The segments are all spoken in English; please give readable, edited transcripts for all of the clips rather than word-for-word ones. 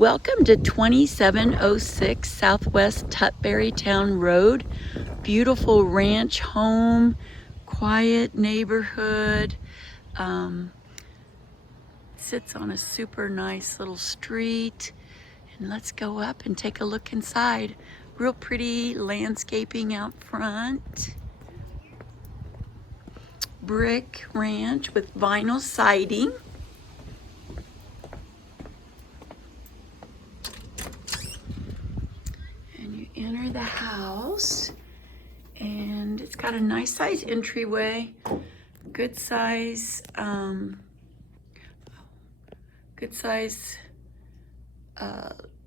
Welcome to 2706 Southwest Tutbury Town Road. Beautiful ranch home, quiet neighborhood. Sits on a super nice little street. And let's go up and take a look inside. Real pretty landscaping out front. Brick ranch with vinyl siding. Enter the house, and it's got a nice size entryway, good size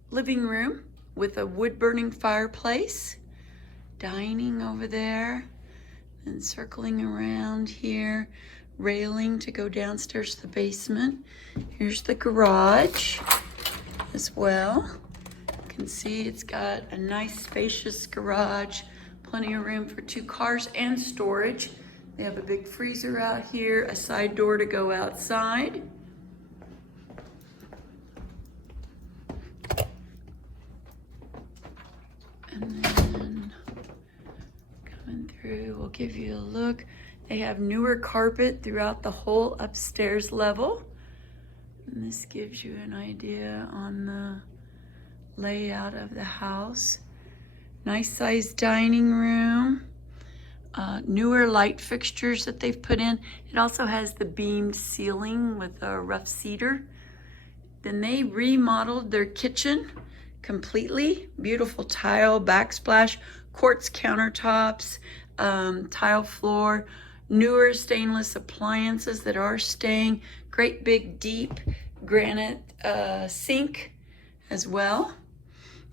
living room with a wood burning fireplace, dining over there, and circling around here, railing to go downstairs to the basement. Here's the garage as well. You can see it's got a nice spacious garage, plenty of room for 2 cars and storage. They have a big freezer out here, a side door to go outside. And then coming through, we'll give you a look. They have newer carpet throughout the whole upstairs level. And this gives you an idea on the layout of the house. Nice sized dining room. Newer light fixtures that they've put in. It also has the beamed ceiling with a rough cedar. Then they remodeled their kitchen completely. Beautiful tile backsplash, quartz countertops, tile floor, newer stainless appliances that are staying. Great big deep granite sink as well.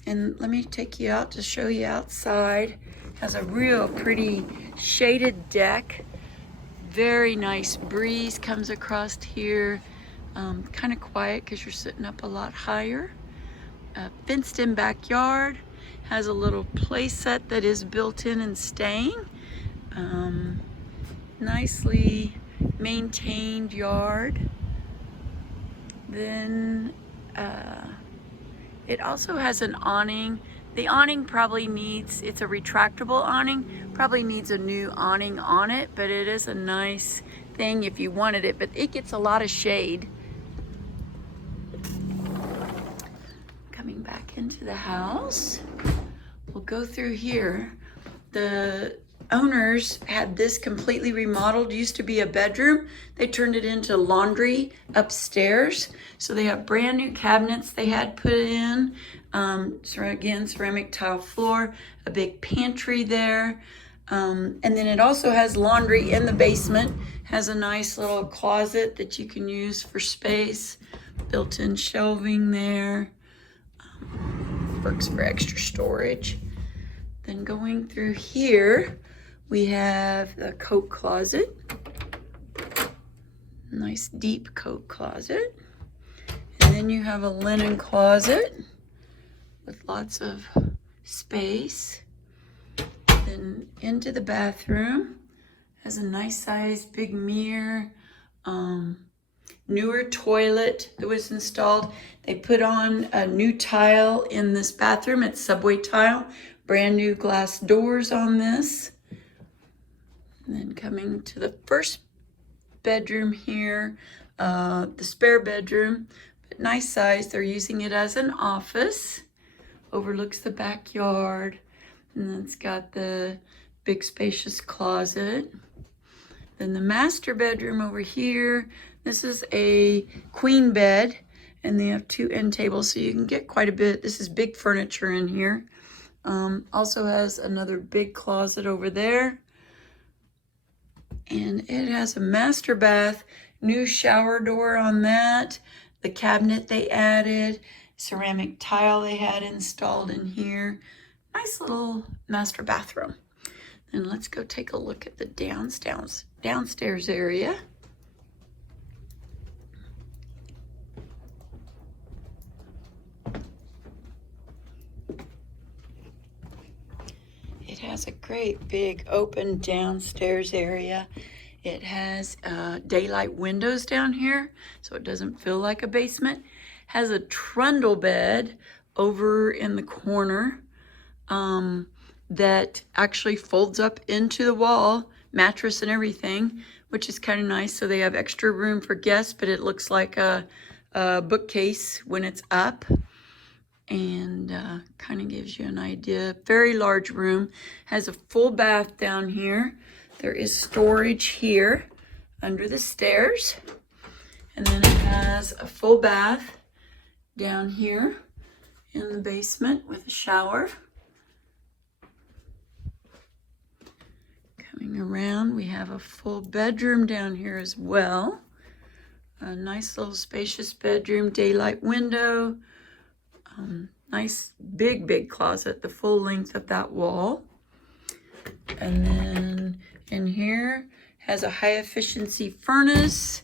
And let me take you out to show you outside. Has a real pretty shaded deck. Very nice breeze comes across here. Kind of quiet because you're sitting up a lot higher. Fenced in backyard. Has a little play set that is built in and staying. Nicely maintained yard. Then it also has an awning. The awning probably needs, it's a retractable awning, probably needs a new awning on it, but it is a nice thing if you wanted it, but it gets a lot of shade. Coming back into the house, we'll go through here. The owners had this completely remodeled. Used to be a bedroom. They turned it into laundry upstairs. So they have brand new cabinets they had put in. So again, ceramic tile floor, a big pantry there. And then it also has laundry in the basement. Has a nice little closet that you can use for space. Built-in shelving there. Works for extra storage. Then going through here, we have the coat closet. Nice deep coat closet. And then you have a linen closet with lots of space. Then into the bathroom. Has a nice sized big mirror. Newer toilet that was installed. They put on a new tile in this bathroom. It's subway tile. Brand new glass doors on this. And then coming to the first bedroom here, the spare bedroom, but nice size. They're using it as an office. Overlooks the backyard. And then it's got the big spacious closet. Then the master bedroom over here. This is a queen bed, and they have 2 end tables, so you can get quite a bit. This is big furniture in here. Also has another big closet over there. And it has a master bath, new shower door on that. The cabinet they added, ceramic tile they had installed in here. Nice little master bathroom. And let's go take a look at the downstairs area. It has a great big open downstairs area. It has daylight windows down here, so it doesn't feel like a basement. Has a trundle bed over in the corner that actually folds up into the wall, mattress and everything, which is kind of nice. So they have extra room for guests, but it looks like a bookcase when it's up, and kind of gives you an idea. Very large room. Has a full bath down here. There is storage here under the stairs, and then it has a full bath down here in the basement with a shower. Coming around, we have a full bedroom down here as well. A nice little spacious bedroom, daylight window. Nice big closet, the full length of that wall. And then in here has a high efficiency furnace,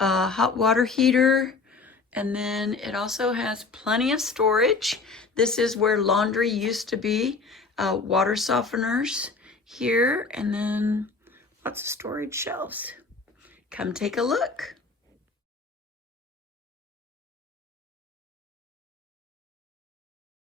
a hot water heater, and then it also has plenty of storage. This is where laundry used to be, water softeners here, and then lots of storage shelves. Come take a look.